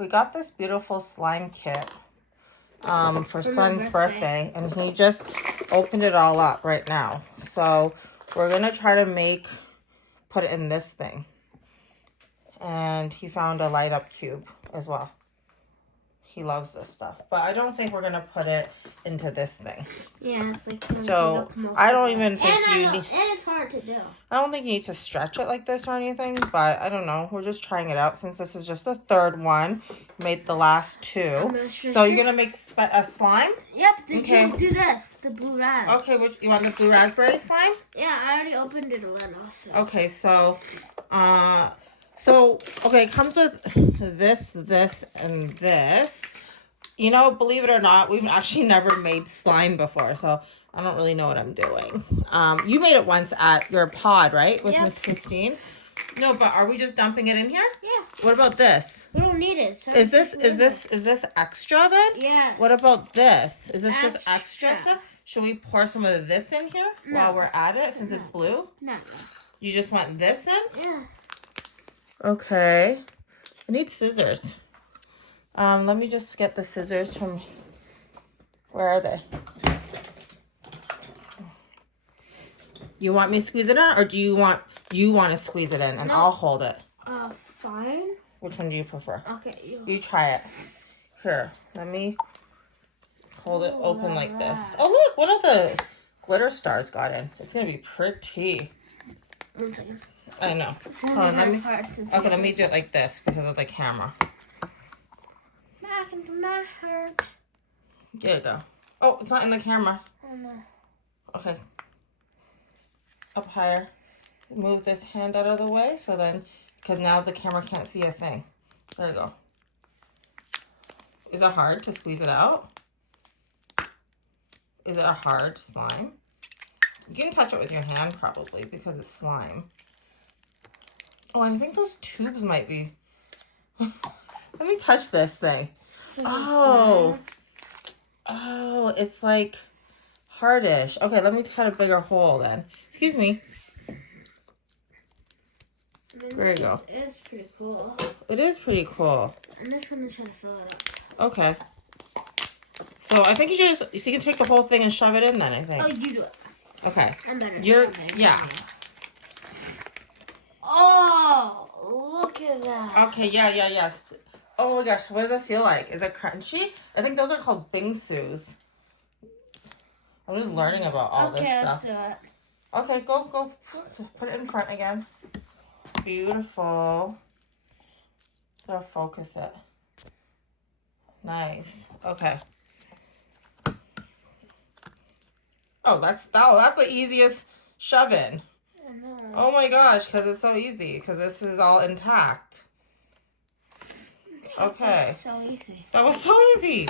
we got this beautiful slime kit for Sven's birthday, and he just opened it all up right now. So we're gonna try to put it in this thing. And he found a light up cube as well. He loves this stuff, but I don't think we're gonna put it into this thing. Yeah, it's like so I don't even think you need. And it's hard to do. I don't think you need to stretch it like this or anything, but I don't know. We're just trying it out since this is just the third one. Made the last two. So you're gonna make a slime? Yep. You do this? The blue raspberry. Okay, you want the blue raspberry slime? Yeah, I already opened it a little. So. Okay, so okay, it comes with this, and this. You know, believe it or not, we've actually never made slime before, so I don't really know what I'm doing. You made it once at your pod, right? With Miss Christine? No, but are we just dumping it in here? Yeah. What about this? We don't need it. So is this extra then? Yeah. What about this? Is this just extra stuff? Should we pour some of this in here while we're at it since it's blue? No. You just want this in? Yeah. Okay. I need scissors. Let me just get the scissors from... Where are they? You want me to squeeze it in, or do you want to squeeze it in and I'll hold it? Fine. Which one do you prefer? Okay. You try it. Here, let me hold it open like this. Oh, look, one of the glitter stars got in. It's going to be pretty. 1 second. I know. Let me do it like this because of the camera. Not hurt. There you go. Oh, it's not in the camera. Oh, no. Okay. Up higher. Move this hand out of the way so then, because now the camera can't see a thing. There you go. Is it hard to squeeze it out? Is it a hard slime? You can touch it with your hand probably because it's slime. Oh, I think those tubes might be... Let me touch this thing. Oh, it's like hardish. Okay, let me cut a bigger hole then. Excuse me. There you go. It is pretty cool. It is pretty cool. I'm just going to try to fill it up. Okay. So I think you can take the whole thing and shove it in then, I think. Oh, you do it. Okay. I'm better. Yeah. Oh, look at that. Okay, yes. Oh my gosh, what does it feel like? Is it crunchy? I think those are called bingsus. I'm just learning about all this stuff. Okay, let's do it. Okay, go. Put it in front again. Beautiful. Gotta focus it. Nice. Okay. Oh, that's the easiest shove in. Oh my gosh, because it's so easy. Because this is all intact. Okay. That's so easy. That was so easy.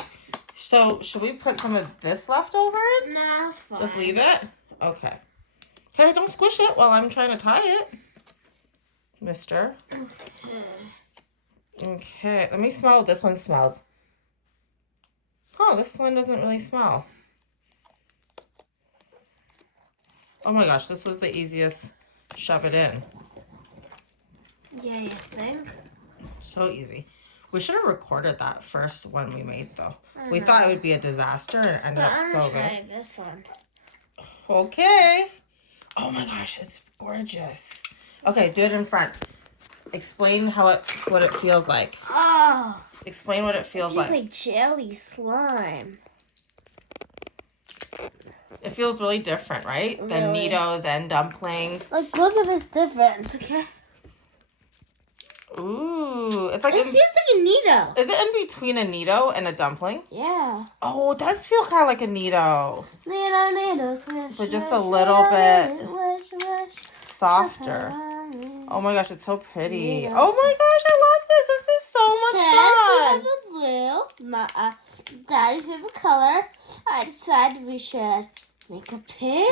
So, should we put some of this left over it? No, that's fine. Just leave it? Okay. Hey, don't squish it while I'm trying to tie it, mister. Okay, let me smell what this one smells. Oh, this one doesn't really smell. Oh my gosh, this was the easiest shove it in. Yeah, you think? So easy. We should have recorded that first one we made, though. We thought it would be a disaster, and it ended up so good. I'm gonna try this one. Okay. Oh my gosh, it's gorgeous. Okay, do it in front. Explain what it feels like. Oh. Explain what it feels like. It's like jelly slime. It feels really different, right? Really? Than Needohs and dumplings. Like, look at this difference, okay? Ooh, it's like... It feels like a Needoh. Is it in between a Needoh and a dumpling? Yeah. Oh, it does feel kind of like a Needoh. Needoh, swish, but just a little bit softer. Oh my gosh, it's so pretty. Needoh. Oh my gosh, I love this. This is so much fun. Since we have the blue, my daddy's favorite color, I decided we should make a pig.